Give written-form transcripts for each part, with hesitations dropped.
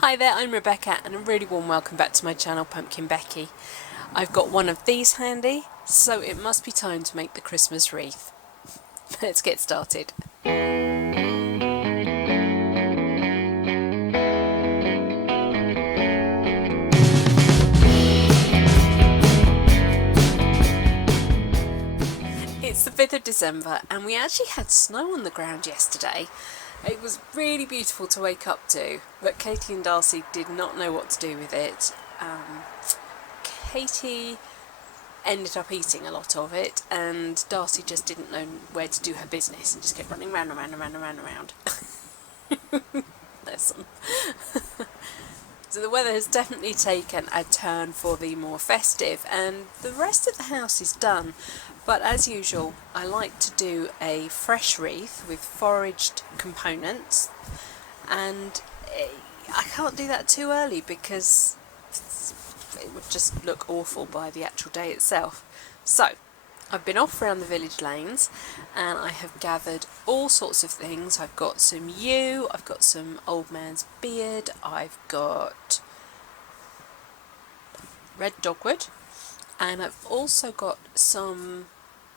Hi there, I'm Rebecca and a really warm welcome back to my channel PumpkinBecki. I've got one of these handy, so it must be time to make the Christmas wreath. Let's get started. It's the 5th of December and we actually had snow on the ground yesterday. It was really beautiful to wake up to, but Katie and Darcy did not know what to do with it. Katie ended up eating a lot of it, and Darcy just didn't know where to do her business and just kept running round and round and round and round and round. Bless them. So the weather has definitely taken a turn for the more festive, and the rest of the house is done. But as usual, I like to do a fresh wreath with foraged components, and I can't do that too early because it would just look awful by the actual day itself. So I've been off around the village lanes and I have gathered all sorts of things. I've got some yew, I've got some old man's beard, I've got red dogwood, and I've also got some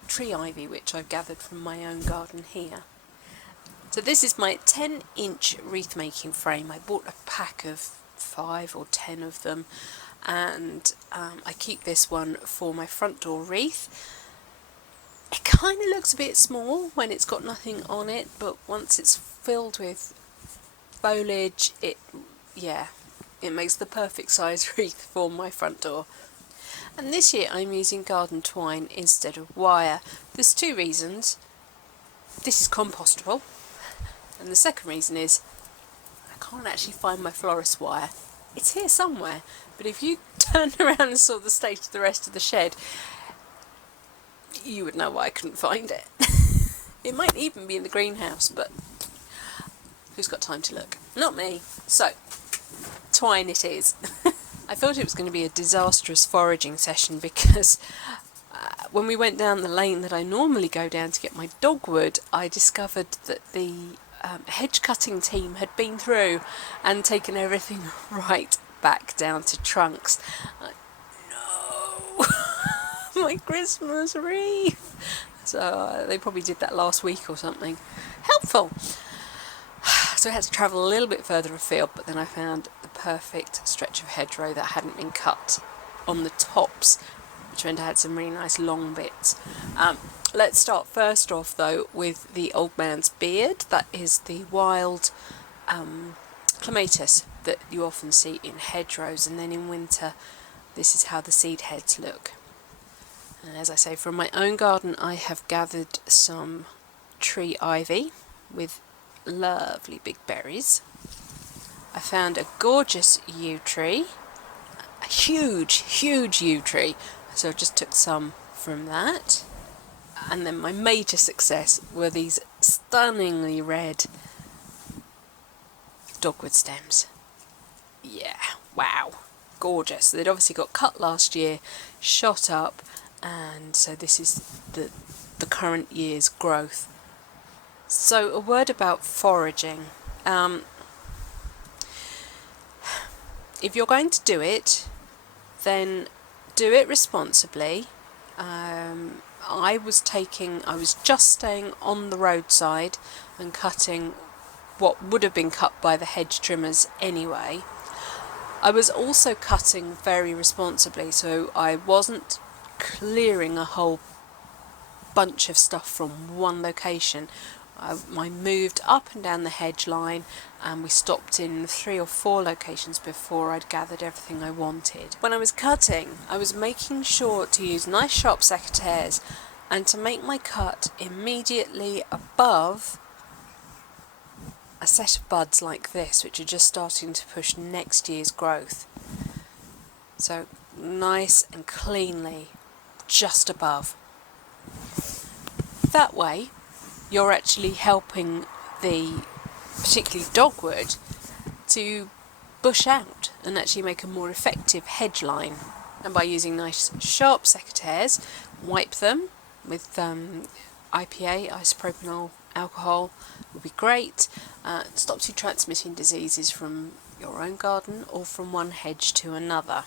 tree ivy which I've gathered from my own garden here. So this is my 10-inch wreath making frame. I bought a pack of 5 or 10 of them, and I keep this one for my front door wreath. It kind of looks a bit small when it's got nothing on it, but once it's filled with foliage, it makes the perfect size wreath for my front door. And this year I'm using garden twine instead of wire. There's 2 reasons. This is compostable, and the second reason is I can't actually find my florist wire. It's here somewhere, but if you turned around and saw the state of the rest of the shed, you would know why I couldn't find it. It might even be in the greenhouse, but who's got time to look? Not me. So, twine it is. I thought it was going to be a disastrous foraging session because when we went down the lane that I normally go down to get my dogwood, I discovered that the hedge cutting team had been through and taken everything right back down to trunks. No! My Christmas wreath! So they probably did that last week or something. Helpful! So I had to travel a little bit further afield, but then I found the perfect stretch of hedgerow that hadn't been cut on the tops, which meant I had some really nice long bits. Let's start first off though with the old man's beard. That is the wild clematis that you often see in hedgerows, and then in winter this is how the seed heads look. And as I say, from my own garden I have gathered some tree ivy with lovely big berries. I found a gorgeous yew tree, a huge yew tree, so I just took some from that. And then my major success were these stunningly red dogwood stems. Yeah, wow, gorgeous. They'd obviously got cut last year, shot up, and so this is the current year's growth. So a word about foraging. If you're going to do it, then do it responsibly. I was just staying on the roadside and cutting what would have been cut by the hedge trimmers anyway. I was also cutting very responsibly, so I wasn't clearing a whole bunch of stuff from one location. I moved up and down the hedge line, and we stopped in 3 or 4 locations before I'd gathered everything I wanted. When I was cutting, I was making sure to use nice sharp secateurs and to make my cut immediately above a set of buds like this, which are just starting to push next year's growth. So nice and cleanly just above. That way you're actually helping the particularly dogwood to bush out and actually make a more effective hedge line. And by using nice sharp secateurs, wipe them with IPA, isopropanol alcohol, would be great. It stops you transmitting diseases from your own garden or from one hedge to another.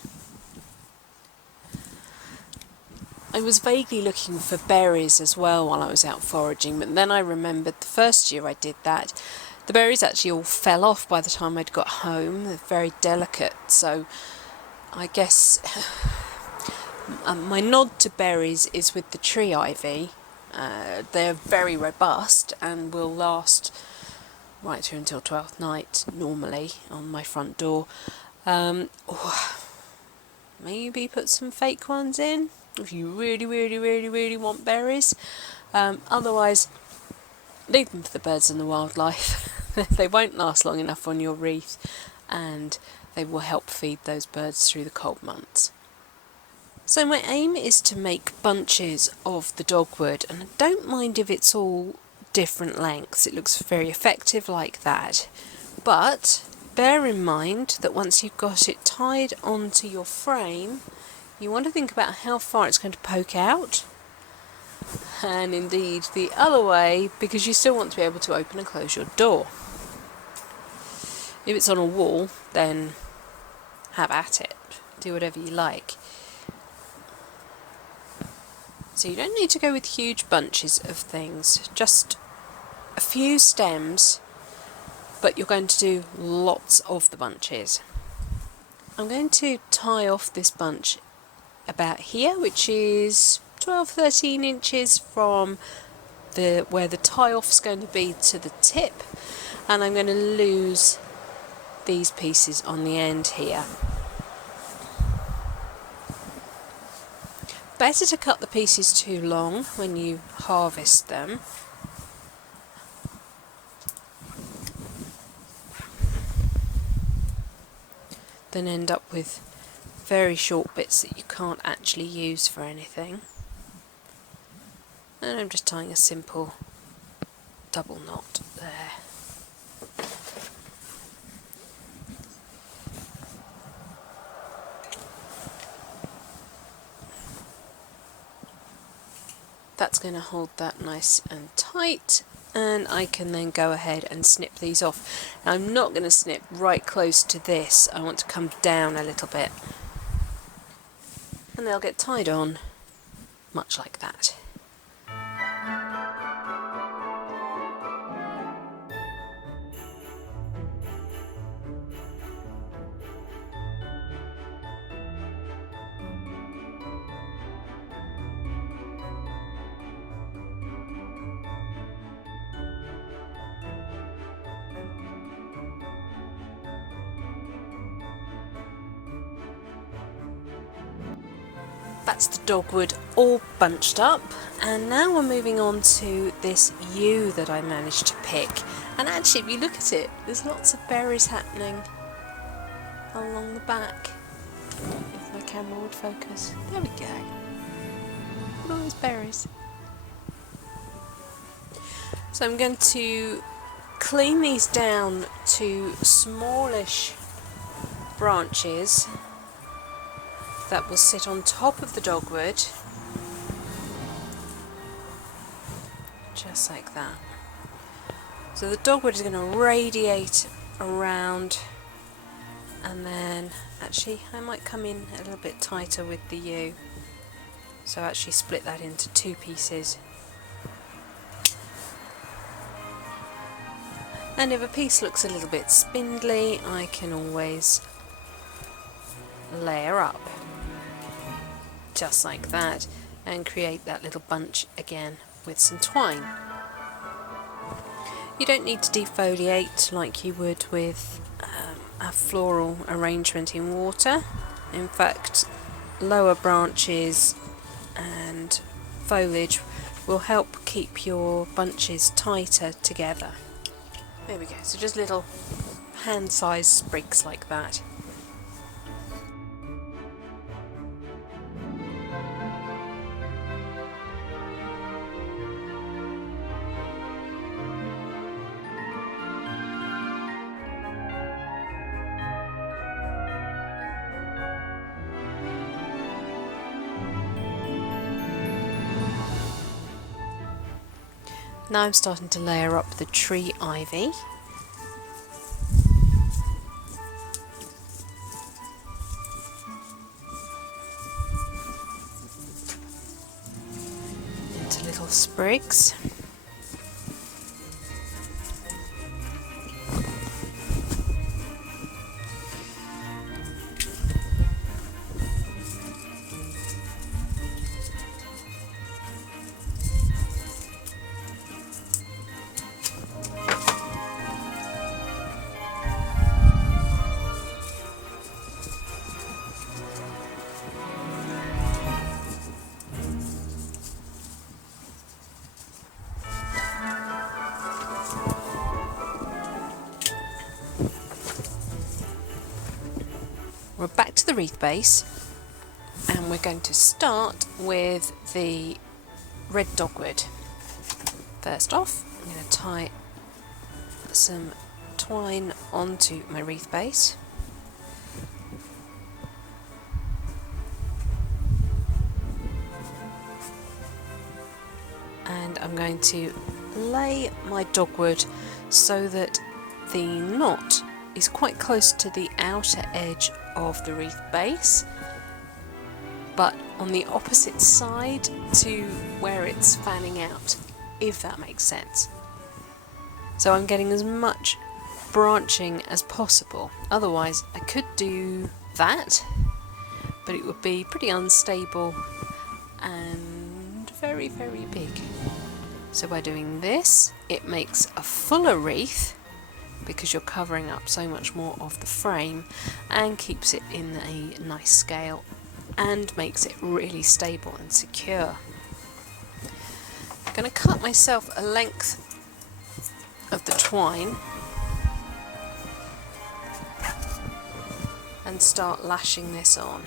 I was vaguely looking for berries as well while I was out foraging, but then I remembered the first year I did that, the berries actually all fell off by the time I'd got home. They're very delicate, so I guess my nod to berries is with the tree ivy. They're very robust and will last right through until 12th night normally on my front door. Maybe put some fake ones in if you really want berries. Otherwise, leave them for the birds and the wildlife. They won't last long enough on your wreath, and they will help feed those birds through the cold months. So my aim is to make bunches of the dogwood, and I don't mind if it's all different lengths. It looks very effective like that. But bear in mind that once you've got it tied onto your frame, you want to think about how far it's going to poke out, and indeed the other way, because you still want to be able to open and close your door. If it's on a wall, then have at it. Do whatever you like. So you don't need to go with huge bunches of things, just a few stems, but you're going to do lots of the bunches. I'm going to tie off this bunch about here, which is 12-13 inches from where the tie off's going to be to the tip, and I'm going to lose these pieces on the end here. Better to cut the pieces too long when you harvest them. Then end up with very short bits that you can't actually use for anything. And I'm just tying a simple double knot there. That's going to hold that nice and tight, and I can then go ahead and snip these off. Now, I'm not going to snip right close to this. I want to come down a little bit, and they'll get tied on much like that. That's the dogwood all bunched up, and now we're moving on to this yew that I managed to pick. And actually, if you look at it, there's lots of berries happening along the back. If my camera would focus. There we go. Look at all those berries. So I'm going to clean these down to smallish branches that will sit on top of the dogwood, just like that. So the dogwood is going to radiate around, and then actually I might come in a little bit tighter with the yew, so actually split that into two pieces. And if a piece looks a little bit spindly, I can always layer up just like that and create that little bunch again with some twine. You don't need to defoliate like you would with a floral arrangement in water. In fact, lower branches and foliage will help keep your bunches tighter together. There we go, so just little hand-sized sprigs like that. Now I'm starting to layer up the tree ivy. little sprigs. We're back to the wreath base, and we're going to start with the red dogwood. First off, I'm going to tie some twine onto my wreath base. And I'm going to lay my dogwood so that the knot is quite close to the outer edge of the wreath base, but on the opposite side to where it's fanning out, if that makes sense. So I'm getting as much branching as possible. Otherwise I could do that, but it would be pretty unstable and very, very big. So by doing this, it makes a fuller wreath, because you're covering up so much more of the frame, and keeps it in a nice scale and makes it really stable and secure. I'm going to cut myself a length of the twine and start lashing this on.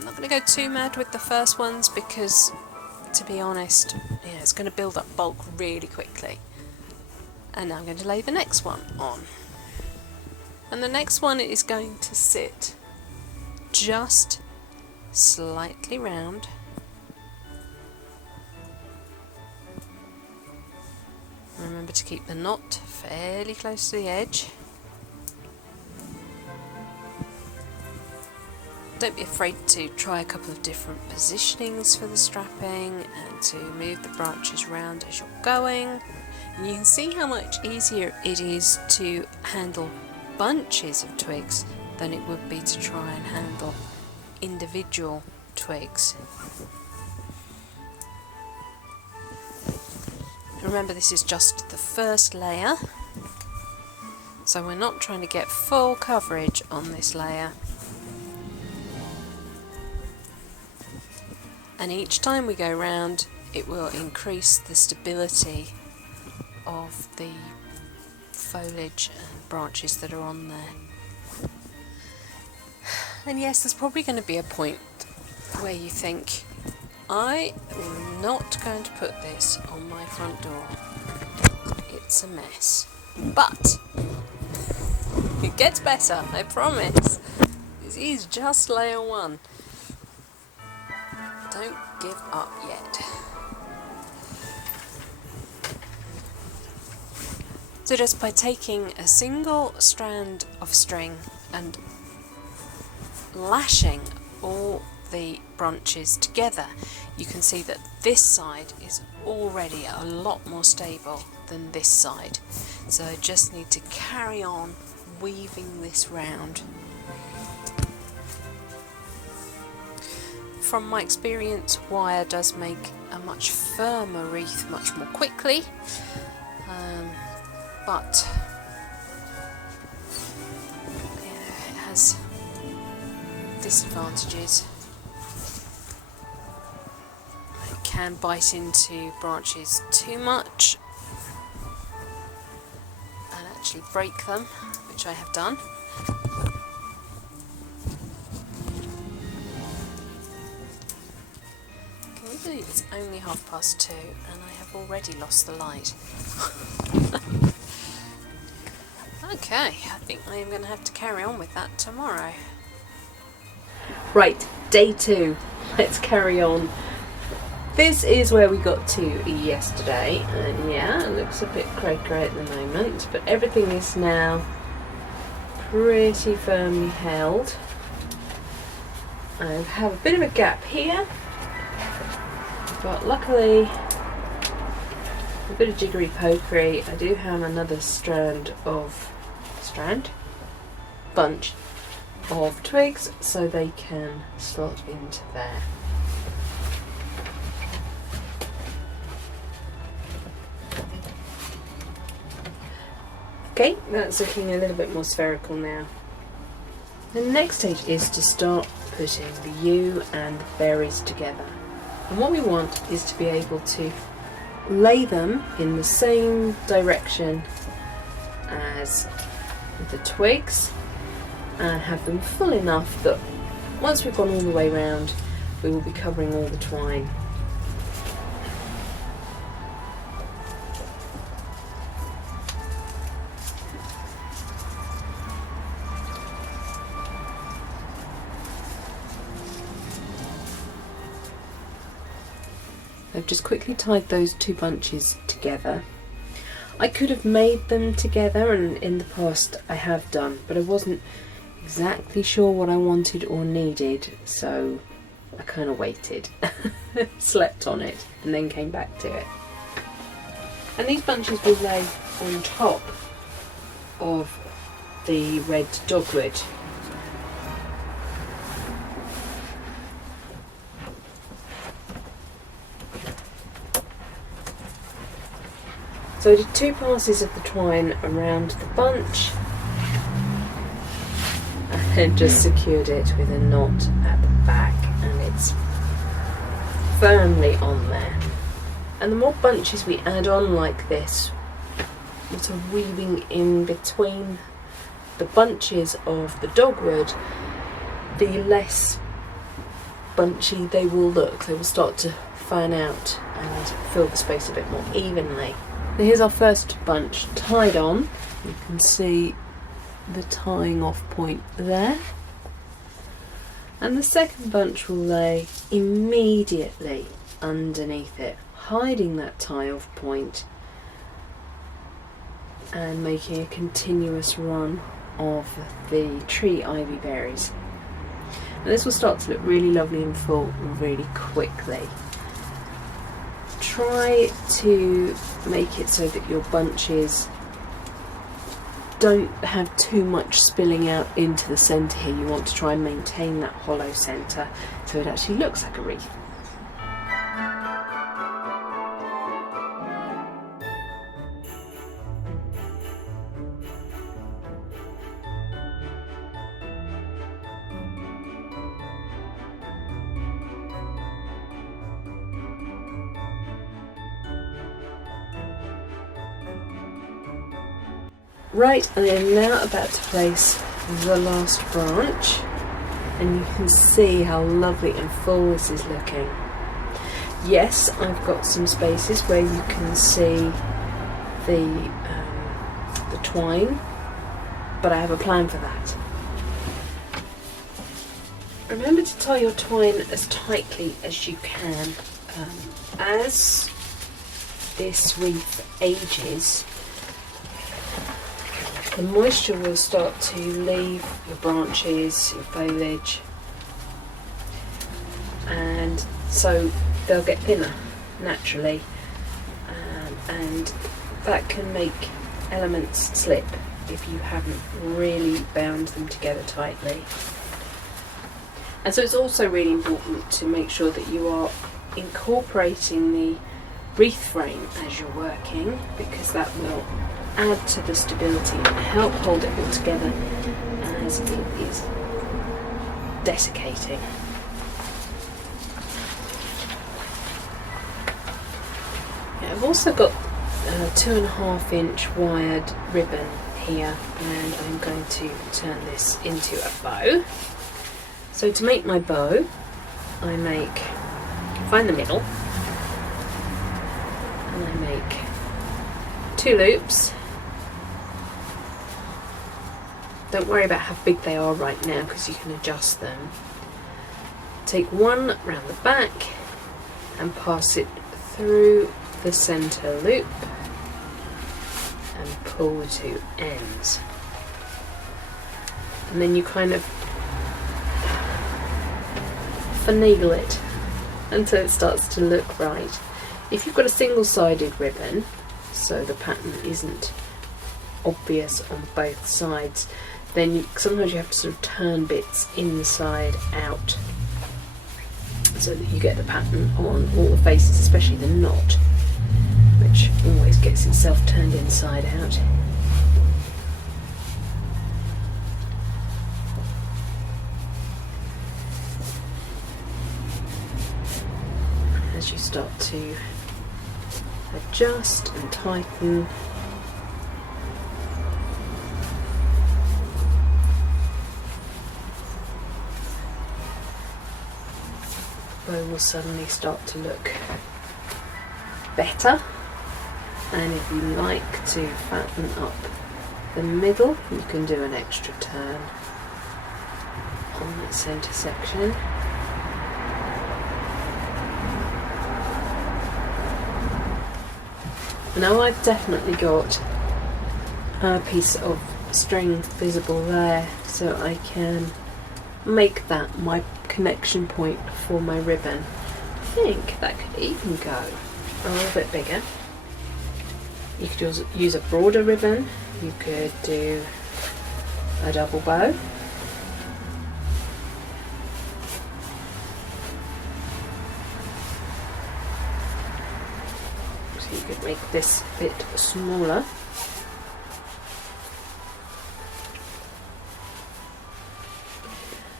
I'm not going to go too mad with the first ones because, to be honest, yeah, it's going to build up bulk really quickly. And now I'm going to lay the next one on. And the next one is going to sit just slightly round. Remember to keep the knot fairly close to the edge. Don't be afraid to try a couple of different positionings for the strapping and to move the branches around as you're going. And you can see how much easier it is to handle bunches of twigs than it would be to try and handle individual twigs. Remember, this is just the first layer, so we're not trying to get full coverage on this layer. And each time we go round, it will increase the stability of the foliage and branches that are on there. And yes, there's probably going to be a point where you think, I am not going to put this on my front door. It's a mess. But it gets better, I promise. This is just layer one. Don't give up yet. So just by taking a single strand of string and lashing all the branches together, you can see that this side is already a lot more stable than this side. So I just need to carry on weaving this round. From my experience, wire does make a much firmer wreath much more quickly, but yeah, it has disadvantages. It can bite into branches too much and actually break them, which I have done. It's only 2:30 and I have already lost the light. Okay, I think I am going to have to carry on with that tomorrow. Right, day 2. Let's carry on. This is where we got to yesterday, and yeah, it looks a bit cray-cray at the moment, but everything is now pretty firmly held. I have a bit of a gap here, but luckily, a bit of jiggery pokery, I do have another bunch of twigs, so they can slot into there. Okay, that's looking a little bit more spherical now. The next stage is to start putting the yew and the berries together. And what we want is to be able to lay them in the same direction as the twigs and have them full enough that once we've gone all the way round, we will be covering all the twine. I've just quickly tied those two bunches together. I could have made them together, and in the past I have done, but I wasn't exactly sure what I wanted or needed, so I kind of waited, slept on it, and then came back to it. And these bunches will lay on top of the red dogwood. So I did 2 passes of the twine around the bunch and just secured it with a knot at the back, and it's firmly on there. And the more bunches we add on like this, sort of weaving in between the bunches of the dogwood, the less bunchy they will look. They will start to fan out and fill the space a bit more evenly. Here's our first bunch tied on. You can see the tying off point there. And the second bunch will lay immediately underneath it, hiding that tie off point and making a continuous run of the tree ivy berries. And this will start to look really lovely and full really quickly. Try to make it so that your bunches don't have too much spilling out into the centre here. You want to try and maintain that hollow centre so it actually looks like a wreath. Right, I am now about to place the last branch, and you can see how lovely and full this is looking. Yes, I've got some spaces where you can see the twine, but I have a plan for that. Remember to tie your twine as tightly as you can. As this wreath ages, the moisture will start to leave your branches, your foliage, and so they'll get thinner naturally, and that can make elements slip if you haven't really bound them together tightly. And so it's also really important to make sure that you are incorporating the wreath frame as you're working, because that will add to the stability and help hold it all together as it is desiccating. Yeah, I've also got a 2.5 inch wired ribbon here, and I'm going to turn this into a bow. So to make my bow, I find the middle, and I make 2 loops. Don't worry about how big they are right now, because you can adjust them. Take one round the back and pass it through the centre loop and pull the 2 ends. And then you kind of finagle it until it starts to look right. If you've got a single-sided ribbon, so the pattern isn't obvious on both sides, then sometimes you have to sort of turn bits inside out so that you get the pattern on all the faces, especially the knot, which always gets itself turned inside out. As you start to adjust and tighten, the bow will suddenly start to look better. And if you like to fatten up the middle, you can do an extra turn on the centre section. Now I've definitely got a piece of string visible there, so I can make that my connection point for my ribbon. I think that could even go a little bit bigger. You could use a broader ribbon, you could do a double bow. So you could make this bit smaller.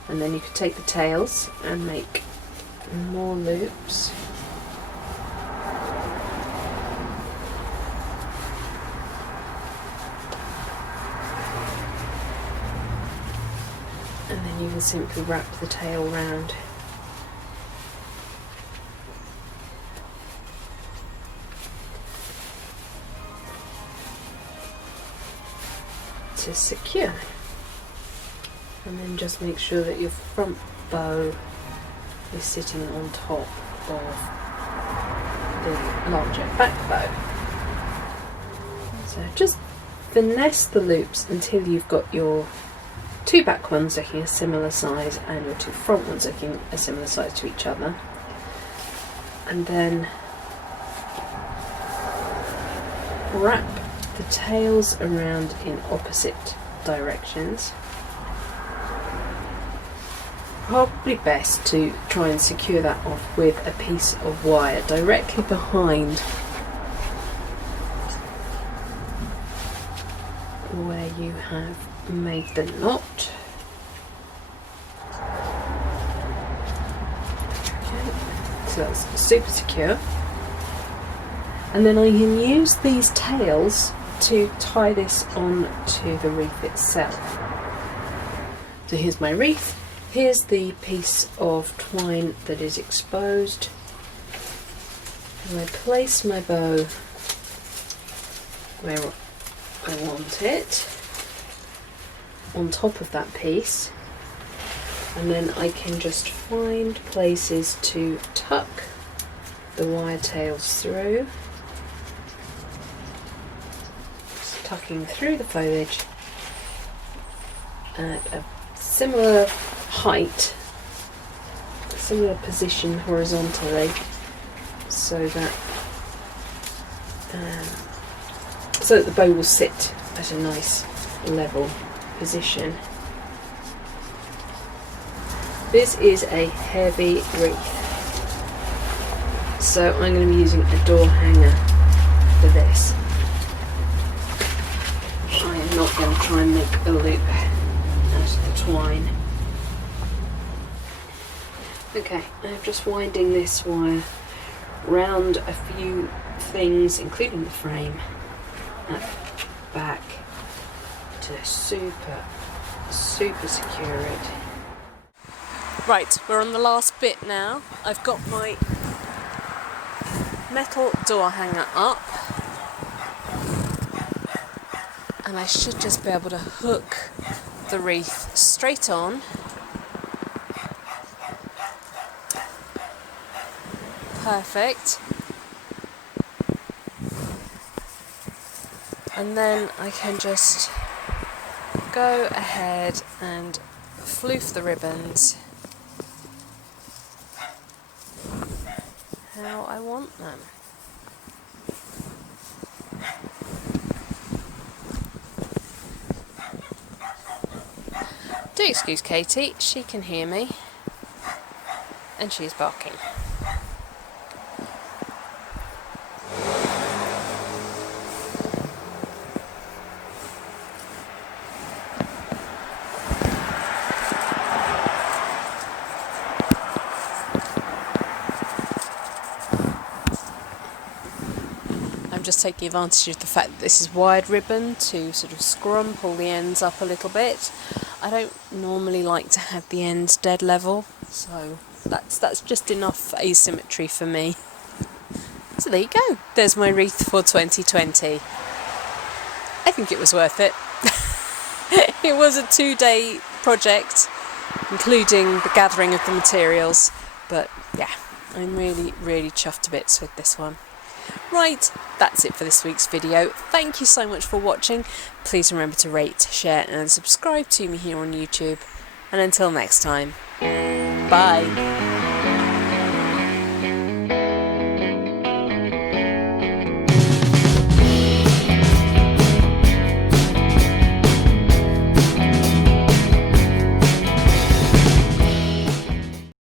And then you could take the tails and make more loops. And then you can simply wrap the tail round. To secure. And then just make sure that your front bow is sitting on top of the larger back bow. So just finesse the loops until you've got your two back ones looking a similar size and your two front ones looking a similar size to each other. And then wrap the tails around in opposite directions. Probably best to try and secure that off with a piece of wire directly behind where you have made the knot. Okay, so that's super secure. And then I can use these tails to tie this on to the wreath itself. So here's my wreath. Here's the piece of twine that is exposed. And I place my bow where I want it, on top of that piece, and then I can just find places to tuck the wire tails through, just tucking through the foliage at a similar height, similar position horizontally, so that the bow will sit at a nice level position. This is a heavy wreath, so I'm going to be using a door hanger for this. I am not going to try and make a loop out of the twine. Okay, I'm just winding this wire round a few things, including the frame, at the back, to super secure it. Right, we're on the last bit now. I've got my metal door hanger up, and I should just be able to hook the wreath straight on. Perfect. And then I can just go ahead and floof the ribbons how I want them. Do excuse Katie, she can hear me and she's barking. I'm just taking advantage of the fact that this is wired ribbon to sort of scrump all the ends up a little bit. I don't normally like to have the ends dead level, so that's just enough asymmetry for me. So there you go, there's my wreath for 2020. I think it was worth it. It was a 2-day project, including the gathering of the materials, but yeah, I'm really chuffed to bits with this one. Right, that's it for this week's video. Thank you so much for watching. Please remember to rate, share and subscribe to me here on YouTube. And until next time, bye.